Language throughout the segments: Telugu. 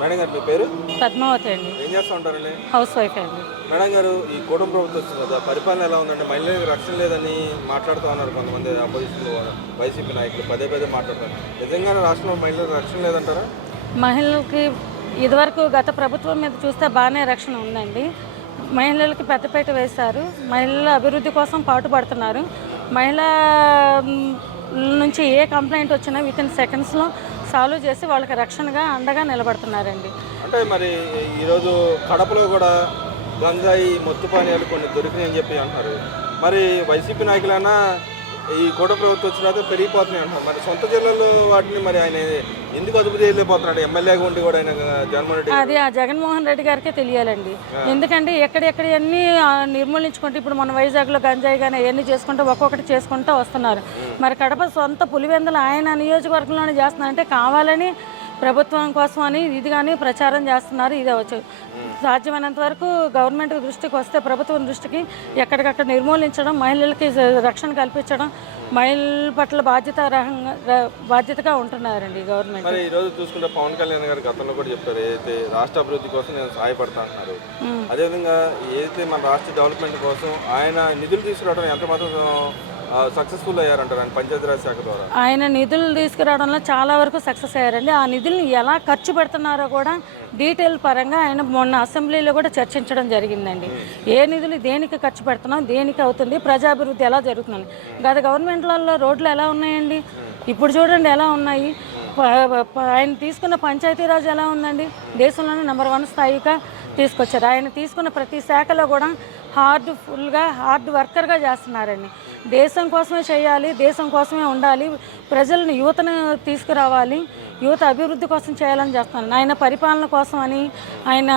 మేడం గారు మీ పేరు? పద్మావతి అండి. ఏం చేస్తూ ఉంటారండి? హౌస్ వైఫ్ అండి. మేడం గారు, ఈ కూటమి ప్రభుత్వం వచ్చింది కదా, పరిపాలన ఎలా ఉందండి? మహిళలకు రక్షణ లేదని మాట్లాడుతూ ఉన్నారు కొంతమంది అపోజిషన్ వైసీపీ నాయకులు పదే పదే మాట్లాడతారు. నిజంగానే రాష్ట్రంలో మహిళలకు రక్షణ లేదంటారా? మహిళలకి ఇదివరకు గత ప్రభుత్వం మీద చూస్తే బాగానే రక్షణ ఉందండి. మహిళలకి పెద్దపీట వేశారు. మహిళల అభివృద్ధి కోసం పాటుపడుతున్నారు. మహిళ నుంచి ఏ కంప్లైంట్ వచ్చినా వితిన్ సెకండ్స్లో సాల్వ్ చేసి వాళ్ళకి రక్షణగా అండగా నిలబడుతున్నారండి. అంటే మరి ఈరోజు కడపలో కూడా గంజాయి మొత్తు పానీయాలు కొన్ని దొరికినాయని చెప్పి అంటున్నారు. మరి వైసీపీ నాయకులైనా ఈ కూటమి ప్రభుత్వం వచ్చిన తర్వాత పెరిగిపోతున్నాయి అంటారు. మరి సొంత జిల్లాలో వాటిని మరి ఆయన ఎందుకు అదుపు చేయలేకపోతున్నాడు? ఎమ్మెల్యేగా ఉండి కూడా ఆయన జగన్మోహన్ రెడ్డి అది ఆ జగన్మోహన్ రెడ్డి గారికే తెలియాలండి. ఎందుకంటే ఎక్కడెక్కడన్నీ నిర్మూలించుకుంటూ ఇప్పుడు మన వైజాగ్లో గంజాయి కానీ అవన్నీ చేసుకుంటూ ఒక్కొక్కటి చేసుకుంటూ వస్తున్నారు. మరి కడప సొంత పులివెందులు ఆయన నియోజకవర్గంలోనే చేస్తున్నారంటే కావాలని ప్రభుత్వం కోసం అని ఇది కానీ ప్రచారం చేస్తున్నారు. ఇది అవచ్చు సాధ్యమైనంత వరకు గవర్నమెంట్ దృష్టికి వస్తే ప్రభుత్వం దృష్టికి ఎక్కడికక్కడ నిర్మూలించడం, మహిళలకి రక్షణ కల్పించడం, మహిళల పట్ల బాధ్యతగా ఉంటున్నారండి గవర్నమెంట్. మరి ఈ రోజు చూసుకుంటే పవన్ కళ్యాణ్ గారు గతంలో కూడా చెప్పారు, ఏదైతే రాష్ట్ర అభివృద్ధి కోసం నేను సహాయపడతా అంటున్నారు. అదేవిధంగా ఏదైతే మన రాష్ట్ర డెవలప్మెంట్ కోసం ఆయన నిధులు తీసుకురావడం ఎంత మాత్రం సక్సెస్ఫుల్ అయ్యారంటారు ఆయన పంచాయతీరాజ్ శాఖ ద్వారా? ఆయన నిధులు తీసుకురావడంలో చాలా వరకు సక్సెస్ అయ్యారండి. ఆ నిధులను ఎలా ఖర్చు పెడుతున్నారో కూడా డీటెయిల్ పరంగా ఆయన మొన్న అసెంబ్లీలో కూడా చర్చించడం జరిగిందండి. ఏ నిధులు దేనికి ఖర్చు పెడుతున్నాం, దేనికి అవుతుంది, ప్రజాభివృద్ధి ఎలా జరుగుతుంది. గత గవర్నమెంట్లలో రోడ్లు ఎలా ఉన్నాయండి, ఇప్పుడు చూడండి ఎలా ఉన్నాయి. ఆయన తీసుకున్న పంచాయతీరాజ్ ఎలా ఉందండి, దేశంలోనే నెంబర్ 1 స్థాయిగా తీసుకొచ్చారు. ఆయన తీసుకున్న ప్రతి శాఖలో కూడా హార్డ్ వర్కర్గా చేస్తున్నారండి. దేశం కోసమే చేయాలి, దేశం కోసమే ఉండాలి, ప్రజలను యువతను తీసుకురావాలి, యువత అభివృద్ధి కోసం చేయాలని చేస్తున్నాను. ఆయన పరిపాలన కోసం అని ఆయన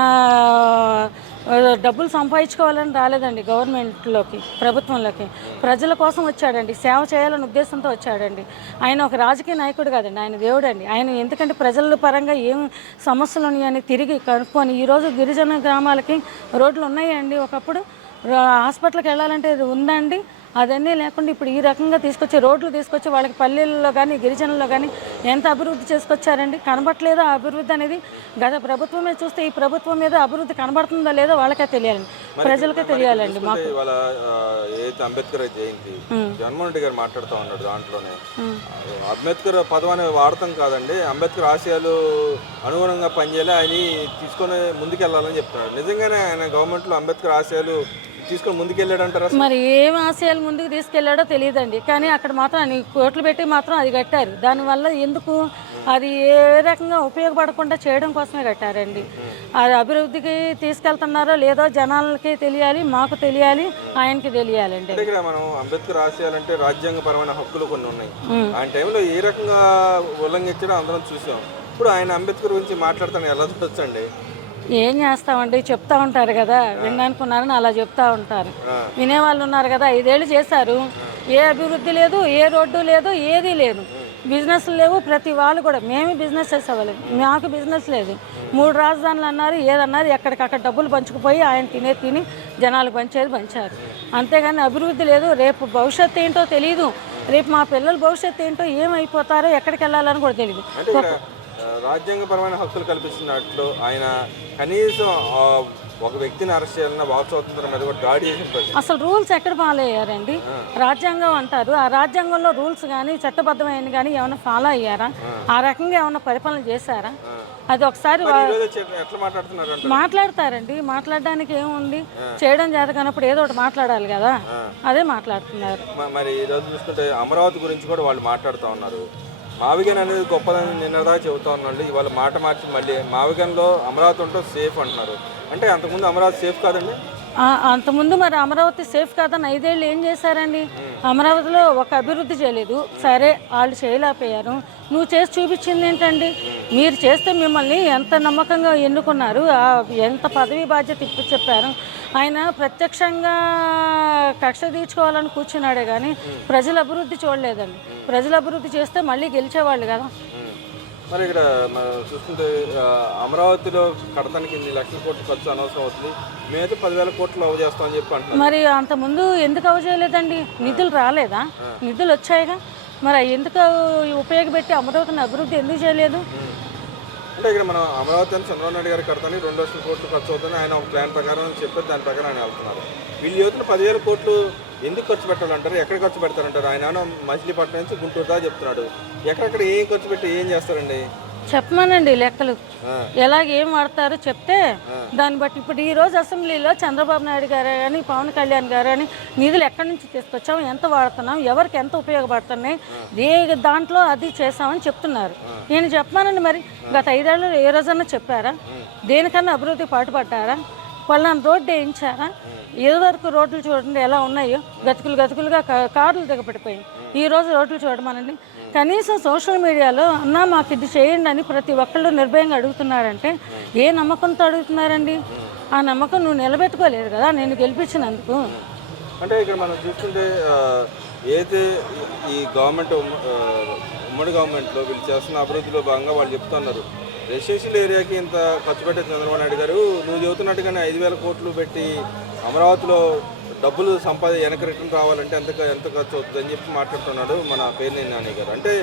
డబ్బులు సంపాదించుకోవాలని రాలేదండి గవర్నమెంట్లోకి, ప్రభుత్వంలోకి. ప్రజల కోసం వచ్చాడండి, సేవ చేయాలనే ఉద్దేశంతో వచ్చాడండి. ఆయన ఒక రాజకీయ నాయకుడు కాదండి, ఆయన దేవుడండి. ఆయన ఎందుకంటే ప్రజల పరంగా ఏం సమస్యలు ఉన్నాయని తిరిగి కనుక్కొని ఈరోజు గిరిజన గ్రామాలకి రోడ్లు ఉన్నాయండి. ఒకప్పుడు హాస్పిటల్కి వెళ్ళాలంటే ఉందండి, అదన్నీ లేకుండా ఇప్పుడు ఈ రకంగా రోడ్లు తీసుకొచ్చి వాళ్ళకి పల్లెల్లో కానీ గిరిజనుల్లో కానీ ఎంత అభివృద్ధి చేసుకొచ్చారండి. కనబడట్లేదో ఆ అభివృద్ధి అనేది గత ప్రభుత్వమే చూస్తే ఈ ప్రభుత్వం మీద అభివృద్ధి కనబడుతుందో లేదో వాళ్ళకే తెలియాలండి, ప్రజలకే తెలియాలండి. మాకు అంబేద్కర్ జయంతి జగన్మోహన్ రెడ్డి గారు మాట్లాడుతూ ఉన్నాడు, దాంట్లోనే అంబేద్కర్ పదవాన్ని వాడతాం కాదండి, అంబేద్కర్ ఆశయాలు అనుగుణంగా పనిచేయాలి, ఆయన తీసుకొని ముందుకెళ్ళాలని చెప్తున్నాడు. నిజంగానే ఆయన గవర్నమెంట్లో అంబేద్కర్ ఆశయాలు తీసుకొని ముందుకెళ్ళాడంటారా? మరి ఏం ఆశయాలు ముందుకు తీసుకెళ్లాడో తెలియదండి. కానీ అక్కడ మాత్రం అని కోట్లు పెట్టి మాత్రం అది కట్టారు. దానివల్ల ఎందుకు అది ఏ రకంగా ఉపయోగపడకుండా చేయడం కోసమే కట్టారండి. అది అభివృద్ధికి తీసుకెళ్తున్నారో లేదో జనాలకి తెలియాలి, మాకు తెలియాలి, ఆయనకి తెలియాలండి. ఇక్కడ మనం అంబేద్కర్ ఆశయాలంటే రాజ్యాంగపరమైన హక్కులు కొన్ని ఉన్నాయి. ఆయన టైంలో ఏ రకంగా ఉల్లంఘించడం అందరం చూసాం. ఇప్పుడు ఆయన అంబేద్కర్ గురించి మాట్లాడతాను ఎలా చూడొచ్చండి? ఏం చేస్తామండి, చెప్తా ఉంటారు కదా, విననుకున్నారని అలా చెప్తా ఉంటారు. వినేవాళ్ళు ఉన్నారు కదా. 5 ఏళ్ళు చేశారు, ఏ అభివృద్ధి లేదు, ఏ రోడ్డు లేదు, ఏదీ లేదు, బిజినెస్లు లేవు. ప్రతి వాళ్ళు కూడా మేము బిజినెస్ చేసేవాళ్ళం, మాకు బిజినెస్ లేదు. 3 రాజధానులు అన్నారు, ఏదన్నారు, ఎక్కడికక్కడ డబ్బులు పంచుకుపోయి ఆయన తిని జనాలు పంచారు. అంతేగాని అభివృద్ధి లేదు. రేపు భవిష్యత్తు ఏంటో తెలియదు, రేపు మా పిల్లల భవిష్యత్తు ఏంటో, ఏమైపోతారో, ఎక్కడికి వెళ్ళాలని కూడా తెలియదు. రాజ్యాంగపరమైన హక్కులు కల్పిస్తున్నట్లు ఆయన కనీసం ఒక వ్యక్తిని అరెస్ట్ చేయాలన్న వాక్ స్వాతంత్రం మీద కూడా దాడి చేసిన అసలు రూల్స్ ఎక్కడ ఫాలో అయ్యారండి? రాజ్యాంగం అంటారు, ఆ రాజ్యాంగంలో రూల్స్ కానీ చట్టబద్ధమైన కానీ ఏమైనా ఫాలో అయ్యారా? ఆ రకంగా ఏమైనా పరిపాలన చేశారా? అది ఒకసారి మాట్లాడతారండి. మాట్లాడడానికి ఏముంది, చేయడం చేత కానప్పుడు ఏదో ఒకటి మాట్లాడాలి కదా, అదే మాట్లాడుతున్నారు. మరి ఈ రోజు చూసుకుంటే అమరావతి గురించి కూడా వాళ్ళు మాట్లాడుతూ ఉన్నారు. మావిగన్ అనేది గొప్పదని నిన్నదా చెబుతా ఉన్నాడు, ఇవాళ మాట మార్చి మళ్ళీ మావిగన్లో అమరావతి ఉంటే సేఫ్ అంటున్నారు. అంటే అంతకుముందు అమరావతి సేఫ్ కాదండి? అంతకుముందు మరి అమరావతి సేఫ్ కాదని 5 ఏళ్ళు ఏం చేశారండి? అమరావతిలో ఒక అభివృద్ధి చేయలేదు. సరే, వాళ్ళు చేయలేకపోయారు, నువ్వు చేసి చూపించింది ఏంటండి? మీరు చేస్తే మిమ్మల్ని ఎంత నమ్మకంగా ఎన్నుకున్నారు, ఎంత పదవి బాధ్యత చెప్పారు. ఆయన ప్రత్యక్షంగా కక్ష తీర్చుకోవాలని కూర్చున్నాడే కానీ ప్రజల అభివృద్ధి చూడలేదండి. ప్రజల అభివృద్ధి చేస్తే మళ్ళీ గెలిచేవాళ్ళు కదా. మరి ఇక్కడ చూసుకుంటే అమరావతిలో కడతానికి 8 లక్షల కోట్లు ఖర్చు అనవసరం అవుతుంది, మేమైతే 10,000 కోట్లు అవ చేస్తామని చెప్పి అంటున్నారు. మరి అంతకుముందు ఎందుకు అవ చేయలేదండి? నిధులు రాలేదా? నిధులు వచ్చాయిగా, మరి ఎందుకు ఉపయోగపెట్టి అమరావతిని అభివృద్ధి ఎందుకు చేయలేదు? అంటే ఇక్కడ మనం అమరావతి అని చంద్రబాబు నాయుడు గారు కడతానికి 2 లక్షల కోట్లు ఖర్చు అవుతుంది, ఆయన ఒక ప్లాన్ ప్రకారం చెప్పారు, దాని ప్రకారం ఆయన వెళ్తున్నారు. వీళ్ళు యువతలు 10,000 కోట్లు ఎందుకు ఖర్చు పెట్టాలంటారు, ఎక్కడ ఖర్చు పెడతారంటారు? ఆయన మచిలీపట్నం నుంచి గుంటూరు దాకా చెప్తున్నాడు, ఎక్కడెక్కడ ఏం ఖర్చు పెట్టి ఏం చేస్తారండి చెప్పమనండి లెక్కలు ఎలాగ ఏం వాడతారో చెప్తే దాన్ని బట్టి. ఇప్పుడు ఈ రోజు అసెంబ్లీలో చంద్రబాబు నాయుడు గారు కానీ పవన్ కళ్యాణ్ గారు కానీ నిధులు ఎక్కడి నుంచి తీసుకొచ్చాం, ఎంత వాడుతున్నాం, ఎవరికి ఎంత ఉపయోగపడుతున్నాయి, ఏ దాంట్లో అది చేసామని చెప్తున్నారు. నేను చెప్పమానండి. మరి గత 5 ఏళ్ళు ఏ రోజన్నా చెప్పారా? దేనికన్నా అభివృద్ధి పాటుపడ్డారా? పలానా రోడ్డు వేయించారా? ఇదివరకు రోడ్లు చూడండి ఎలా ఉన్నాయో, గతుకులుగా కార్లు దిగబడిపోయాయి. ఈ రోజు రోడ్లు చూడమనండి. కనీసం సోషల్ మీడియాలో అన్నా మాకు ఇది చేయండి అని ప్రతి ఒక్కళ్ళు నిర్భయంగా అడుగుతున్నారంటే ఏ నమ్మకంతో అడుగుతున్నారండి? ఆ నమ్మకం నువ్వు నిలబెట్టుకోలేదు కదా నేను గెలిపించినందుకు. అంటే ఇక్కడ మనం చూస్తుంటే ఏదైతే ఈ గవర్నమెంట్ ఉమ్మడి గవర్నమెంట్లో వీళ్ళు చేస్తున్న అభివృద్ధిలో భాగంగా వాళ్ళు చెప్తున్నారు, రెసిడెన్షియల్ ఏరియాకి ఇంత ఖర్చు పెట్టే చంద్రబాబు నాయుడు గారు నువ్వు చెబుతున్నట్టుగానే 5,000 కోట్లు పెట్టి అమరావతిలో డబ్బులు వెనక రిటర్న్ రావాలంటే ఎంత ఖర్చు అవుతుంది అని చెప్పి మాట్లాడుతున్నాడు మన పేర్నేని నాని గారు. అంటే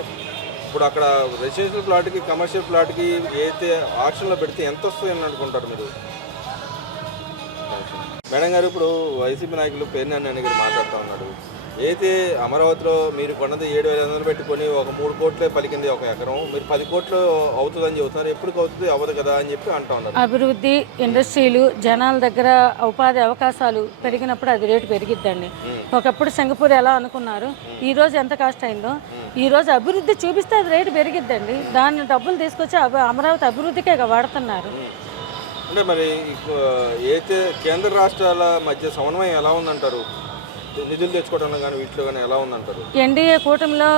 ఇప్పుడు అక్కడ రెసిడెన్షియల్ ప్లాట్కి కమర్షియల్ ప్లాట్కి ఏదైతే ఆక్షన్లో పెడితే ఎంత వస్తాయని అనుకుంటారు మీరు? మేడం గారు, ఇప్పుడు వైసీపీ నాయకులు పేర్నేని నాని గారు మాట్లాడుతూ ఉన్నాడు, అయితే అమరావతిలో మీరు కొన్నది 7,500 పెట్టుకొని ఒక 3 కోట్లే పలికింది ఒక ఎకరం, మీరు 10 కోట్లు అవుతుందని చెబుతున్నారు, ఎప్పటికి అవుతుంది అవ్వదు కదా అని చెప్పి అంటూ ఉన్నారు. అభివృద్ధి, ఇండస్ట్రీలు, జనాల దగ్గర ఉపాధి అవకాశాలు పెరిగినప్పుడు అది రేటు పెరిగిద్దండి. ఒకప్పుడు సింగపూర్ ఎలా అనుకున్నారు, ఈ రోజు ఎంత కాస్ట్ అయిందో, ఈ రోజు అభివృద్ధి చూపిస్తే అది రేటు పెరిగిద్దండి. దాన్ని డబ్బులు తీసుకొచ్చి అమరావతి అభివృద్ధికే వాడుతున్నారు. అంటే మరి అయితే కేంద్ర రాష్ట్రాల మధ్య సమన్వయం ఎలా ఉందంటారు? నిధులు తెచ్చుకోవడంలో కానీ వీటిలో కానీ ఎలా ఉందంటారు? ఎన్డీఏ కూటమిలో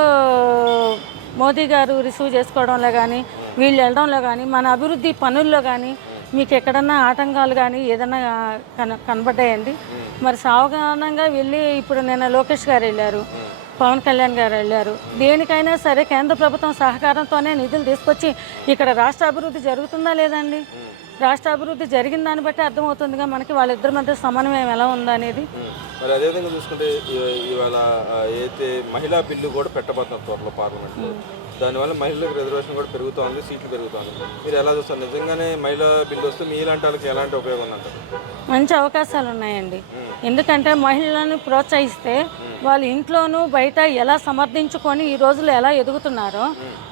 మోదీ గారు రిసీవ్ చేసుకోవడంలో కానీ వీళ్ళు వెళ్ళడంలో కానీ మన అభివృద్ధి పనుల్లో కానీ మీకు ఎక్కడన్నా ఆటంకాలు కానీ ఏదన్నా కనబడ్డాయండి? మరి సావధానంగా వెళ్ళి ఇప్పుడు నిన్న లోకేష్ గారు వెళ్ళారు, పవన్ కళ్యాణ్ గారు వెళ్ళారు. దేనికైనా సరే కేంద్ర ప్రభుత్వం సహకారంతోనే నిధులు తీసుకొచ్చి ఇక్కడ రాష్ట్ర అభివృద్ధి జరుగుతుందా లేదండి? రాష్ట్ర అభివృద్ధి జరిగిన దాన్ని బట్టి అర్థమవుతుందిగా మనకి వాళ్ళిద్దరి మధ్య సమన్వయం ఎలా ఉందా అనేది. మరి అదేవిధంగా చూసుకుంటే ఇవాళ అయితే మహిళా బిల్లు కూడా పెట్టబోతున్నారు త్వరలో పార్లమెంట్లో, దానివల్ల మహిళలకు రిజర్వేషన్ కూడా పెరుగుతోంది, సీట్లు పెరుగుతోంది. మీరు ఎలా చూస్తారు? నిజంగానే మహిళా బిల్లు వస్తే మీలాంటి వాళ్ళకి ఎలాంటి ఉపయోగం ఉందంటారు? మంచి అవకాశాలు ఉన్నాయండి. ఎందుకంటే మహిళలను ప్రోత్సహిస్తే వాళ్ళు ఇంట్లోనూ బయట ఎలా సమర్థించుకొని ఈ రోజుల్లో ఎలా ఎదుగుతున్నారో,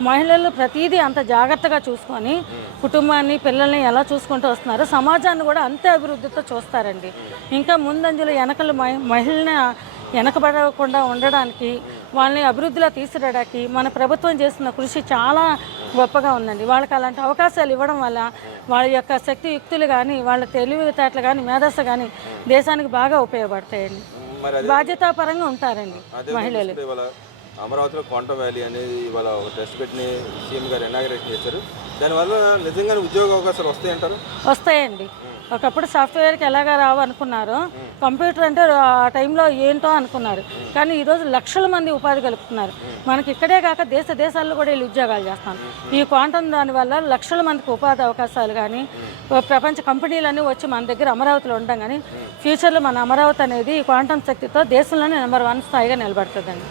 మహిళలు ప్రతిదీ అంత జాగ్రత్తగా చూసుకొని కుటుంబాన్ని పిల్లల్ని ఎలా చూసుకుంటూ వస్తున్నారో సమాజాన్ని కూడా అంతే అభివృద్ధితో చూస్తారండి. ఇంకా ముందంజలో వెనకలు మహిళని వెనకబడకుండా ఉండడానికి, వాళ్ళని అభివృద్ధిలో తీసుకురావడానికి మన ప్రభుత్వం చేస్తున్న కృషి చాలా గొప్పగా ఉందండి. వాళ్ళకి అలాంటి అవకాశాలు ఇవ్వడం వల్ల వాళ్ళ యొక్క శక్తి యుక్తులు కానీ వాళ్ళ తెలివితేటలు కానీ మేధస్సు కానీ దేశానికి బాగా ఉపయోగపడతాయండి. బాధ్యతాపరంగా ఉంటారండి మహిళలు. అమరావతిలో క్వాంటమ్ వ్యాలీ అనేది ఇవాళ ఒక టెస్ట్ పెట్టిన సీఎం గారు ఇనాగరేషన్ చేశారు, దానివల్ల నిజంగానే ఉద్యోగ అవకాశాలు వస్తాయంటారు? వస్తాయండి. ఒకప్పుడు సాఫ్ట్వేర్కి ఎలాగా రావు అనుకున్నారు, కంప్యూటర్ అంటే ఆ టైంలో ఏంటో అనుకున్నారు, కానీ ఈరోజు లక్షల మంది ఉపాధి కలుపుతున్నారు. మనకి ఇక్కడే కాక దేశాల్లో కూడా వీళ్ళు ఉద్యోగాలు చేస్తాను. ఈ క్వాంటమ్ దానివల్ల లక్షల మందికి ఉపాధి అవకాశాలు కానీ ప్రపంచ కంపెనీలన్నీ వచ్చి మన దగ్గర అమరావతిలో ఉండడం కానీ ఫ్యూచర్లో మన అమరావతి అనేది ఈ క్వాంటమ్ శక్తితో దేశంలోనే నెంబర్ 1 స్థాయిగా నిలబడుతుందండి.